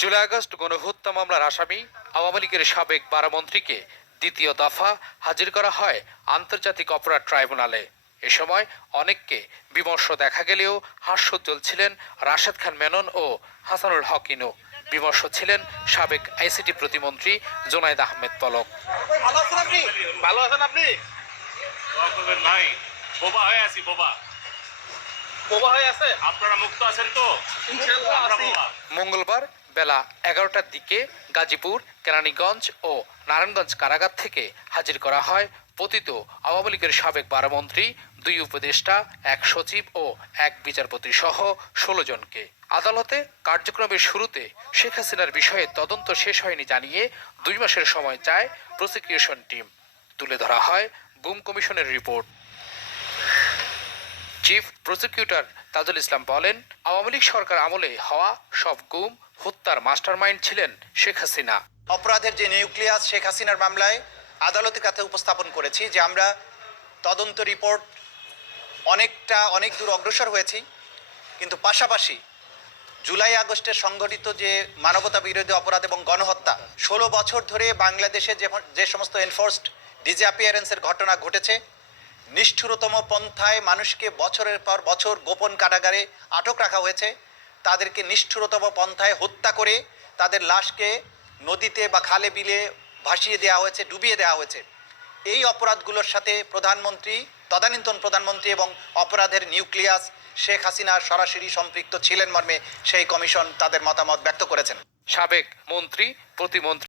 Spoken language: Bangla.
জুলাই আগস্ট গণহত্যা মামলার আসামি আওয়ামী লীগের সাবেক 12 মন্ত্রীকে দ্বিতীয় দফা হাজির করা হয় আন্তর্জাতিক অপরাধ ট্রাইব্যুনালে। এ সময় অনেককে বিমর্ষ দেখা গেলেও হাস্যোজ্জ্বল ছিলেন রাশেদ খান মেনন ও হাসানুল হক ইনু। বিমর্ষ ছিলেন সাবেক আইসিটি প্রতিমন্ত্রী জোনায়েদ আহমেদ পলক। ভালো আছেন আপনি? ভালো আছেন আপনি? নাই, বোবা হয়ে আছি, বোবা। বোবা হয়ে আছে? আপনারা মুক্ত আছেন তো? ইনশাআল্লাহ আমরা আছি। বোবা। মঙ্গলবার বেলা 11টার দিকে গাজীপুর, কেরানীগঞ্জ ও নারায়ণগঞ্জ কারাগার থেকে হাজির করা হয় পতিত আওয়ামী লীগের সাবেক 12 মন্ত্রী, 2 উপদেষ্টা, 1 সচিব ও 1 বিচারপতি সহ 16 জনকে। আদালতে কার্যক্রমের শুরুতে শেখ হাসিনার বিষয়ে তদন্ত শেষ হয়নি জানিয়ে 2 মাসের সময় চায় প্রসিকিউশন টিম। তুলে ধরা হয় গুম কমিশনের report. Chief prosecutor Tajul Islam বলেন, আওয়ামী লীগ সরকার আমলে হওয়া সব গুম হত্যার মাস্টারমাইন্ড ছিলেন শেখ হাসিনা। অপরাধের যে নিউক্লিয়াস শেখ হাসিনার মামলায় আদালতের কাছে উপস্থাপন করেছি যে আমরা তদন্ত রিপোর্ট অনেক দূর অগ্রসর হয়েছি, কিন্তু পাশাপাশি জুলাই আগস্টের সংঘটিত যে মানবতা বিরোধী অপরাধ এবং গণহত্যা 16 বছর ধরে বাংলাদেশে যে সমস্ত এনফোর্সড ডিসঅ্যাপিয়ারেন্সের ঘটনা ঘটেছে, নিষ্ঠুরতম পন্থায় মানুষকে বছরের পর বছর গোপন কারাগারে আটক রাখা হয়েছে, তাদেরকে নিষ্ঠুরতম পন্থায় হত্যা করে তাদের লাশকে নদীতে বা খালে বিলে ভাসিয়ে দেওয়া হয়েছে, ডুবিয়ে দেওয়া হয়েছে। এই অপরাধগুলোর সাথে তদানীন্তন প্রধানমন্ত্রী এবং অপরাধের নিউক্লিয়াস শেখ হাসিনা সরাসরি সম্পৃক্ত ছিলেন মর্মে সেই কমিশন তাদের মতামত ব্যক্ত করেছেন। সাবেক মন্ত্রী, প্রতিমন্ত্রী